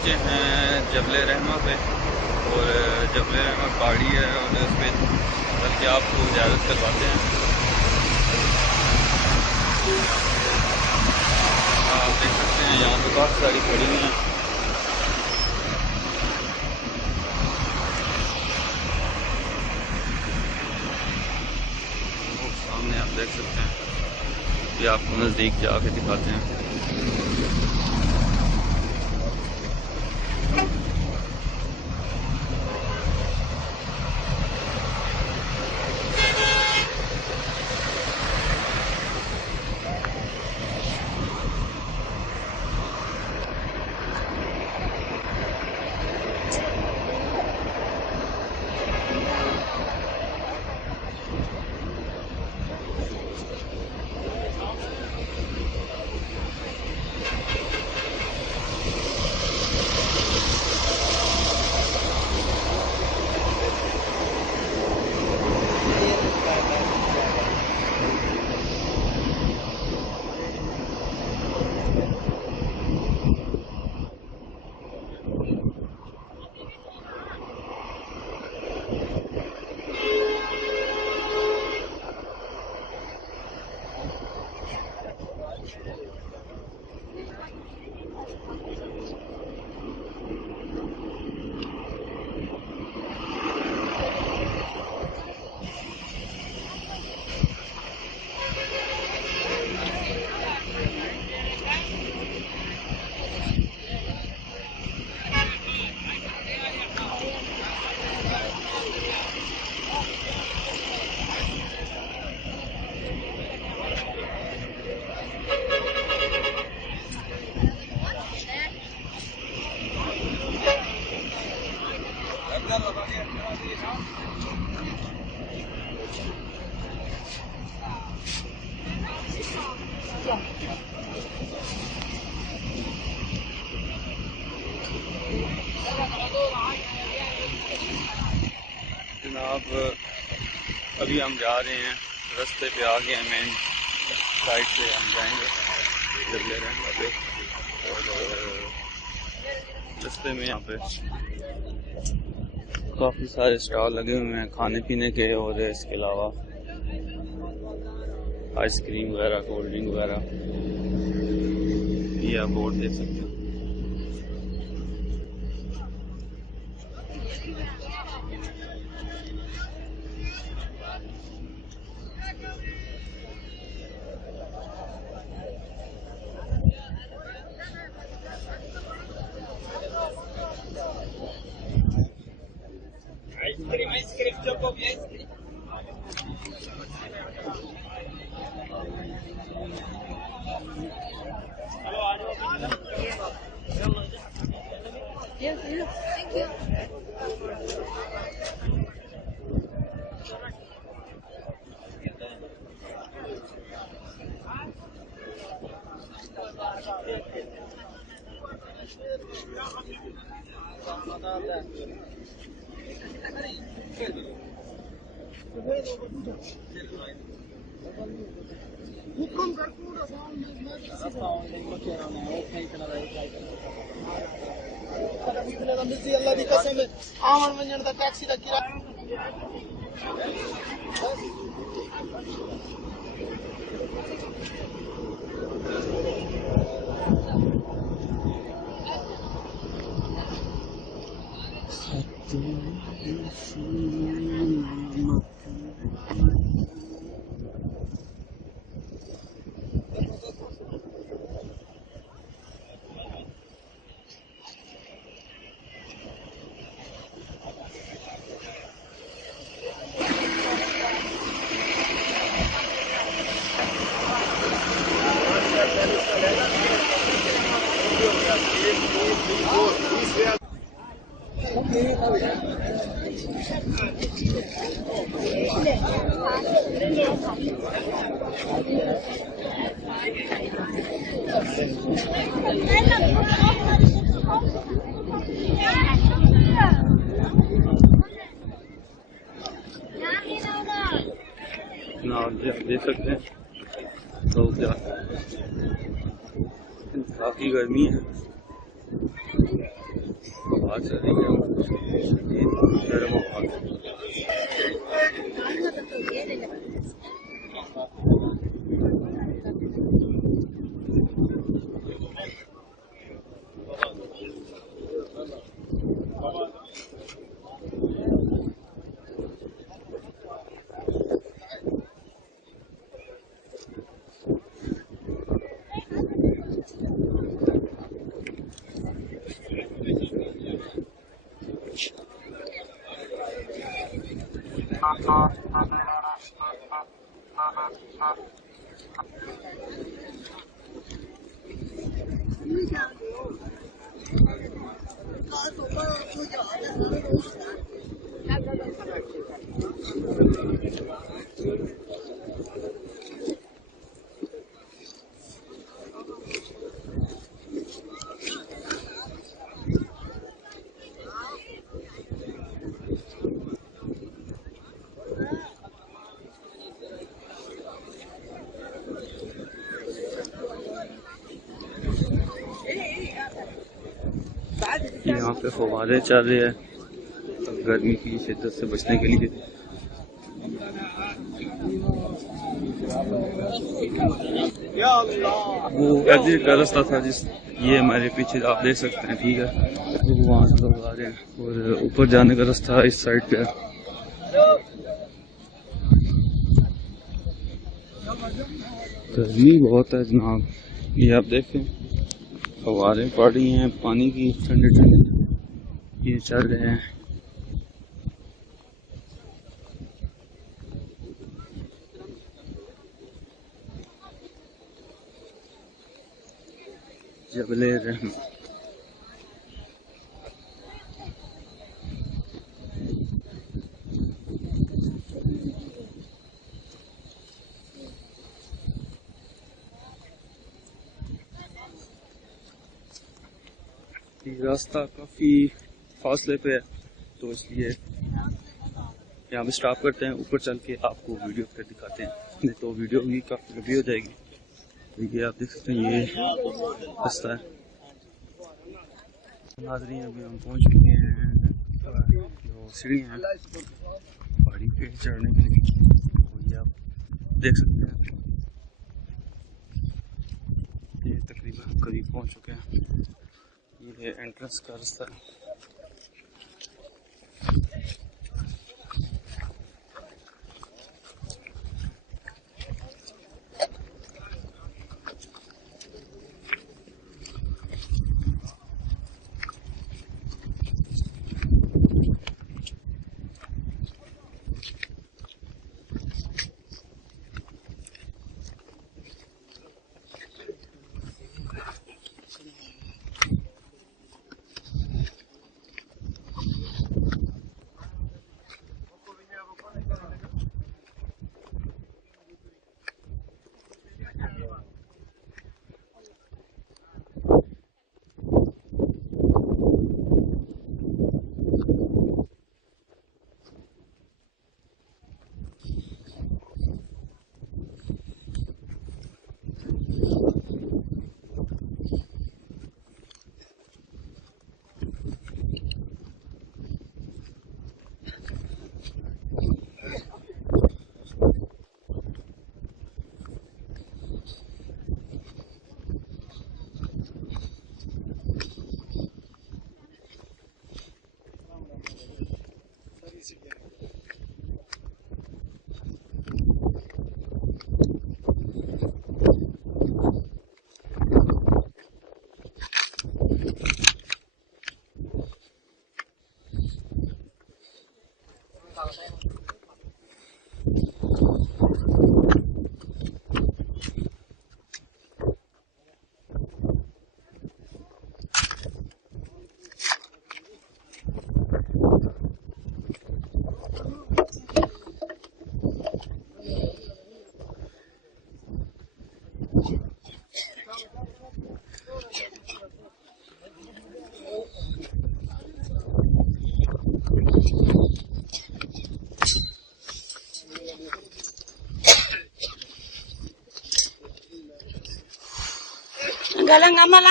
पहुँचे हैं जबल रहमा पे। और जबल रहमा पहाड़ी है और उस पर बल्कि आपको इजाज़त करवाते हैं। आप देख सकते हैं यहाँ पे काफ़ी सारी खड़ी हुई हैं। सामने आप देख सकते हैं, ये आपको नज़दीक जाके दिखाते हैं। जनाब अभी हम जा रहे हैं, रास्ते पे आ गए हैं, मेन साइड से हम जाएंगे जबल रहमा पे। और रास्ते में यहाँ पे काफ़ी सारे स्टॉल लगे हुए हैं खाने पीने के, और इसके अलावा आइसक्रीम वगैरह, कोल्ड ड्रिंक वगैरह। ये आप बोर्ड देख सकते हैं। आइसक्रीम चोको भी आइसक्रीम। हेलो आ जाओ। Yes, thank you. अल्लाह की कसम है आवन वंजन का टैक्सी का किराया आप देख सकते हैं तो क्या काफ़ी गर्मी है। बाहर चल रही है गर्म हवा। यहाँ पे फव्वारे चल रहे हैं गर्मी की शिद्दत से बचने के लिए। वो एग्जिट का रास्ता था जिस ये हमारे पीछे आप देख सकते हैं, ठीक है। तो वहाँ से लोग आ रहे हैं और ऊपर जाने का रास्ता इस साइड पे है। गर्मी बहुत है जनाब, ये आप देखें फव्वारे पड़ रही हैं पानी की ठंडे ठंडे, ये चल रहे हैं। जबले रहम रास्ता काफ़ी फासले पे है, तो इसलिए यहाँ पे स्टॉप करते हैं। ऊपर चल के आपको वीडियो फिर दिखाते हैं, नहीं तो वीडियो भी काफ़ी लंबी हो जाएगी। तो ये आप देख सकते हैं, ये रास्ता है। नाज़रीन अभी हम पहुँच चुके हैं जो सीढ़ी है पहाड़ी पे चढ़ने के लिए, तो ये आप देख सकते हैं। ये तकरीबन करीब पहुँच चुके हैं। ये एंट्रेंस का रास्ता है।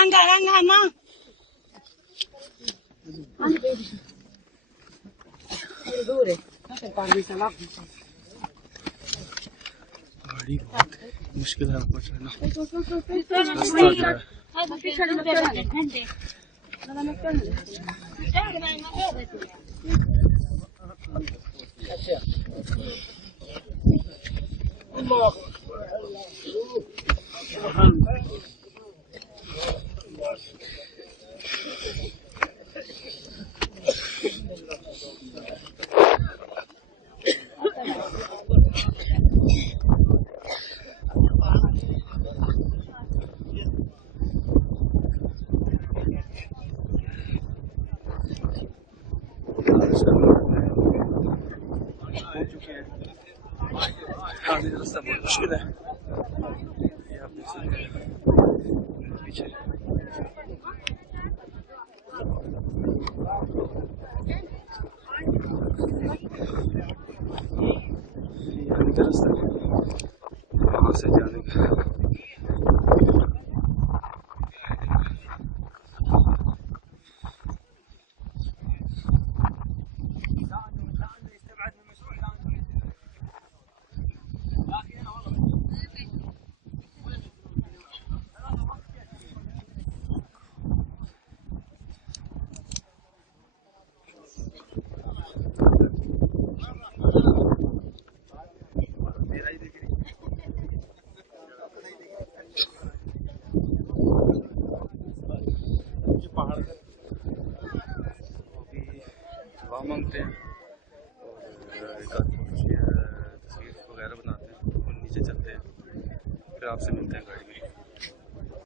Langga-langga mah. दूर है पानी से लाभ गाड़ी बहुत मुश्किल है ऊपर चढ़ना, रास्ता जो है रास्ता बहुत मुश्किल है। ये आप देख सकते हैं पीछे आने का रास्ता है, वहाँ से जाने का। दुआ मांगते हैं और एक आध तस्वीर वगैरह बनाते हैं और नीचे चलते हैं, फिर आपसे मिलते हैं गाड़ी में।